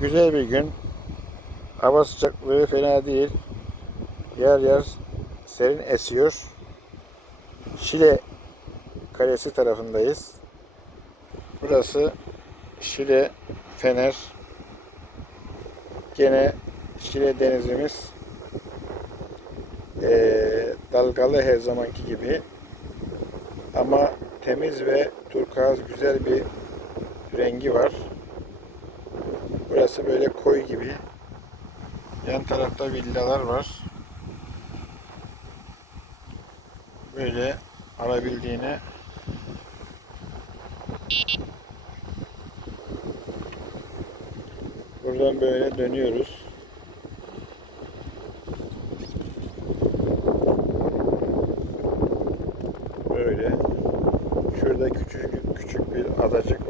Güzel bir gün. Hava sıcaklığı fena değil. Yer yer serin esiyor. Şile Kalesi tarafındayız. Burası Şile Fener. Gene Şile denizimiz eee, dalgalı her zamanki gibi ama temiz ve turkuaz güzel bir rengi var. Burası böyle koy gibi. Yan tarafta villalar var. Böyle alabildiğine Buradan böyle dönüyoruz. Böyle. Şurada küçük küçük bir adacık var.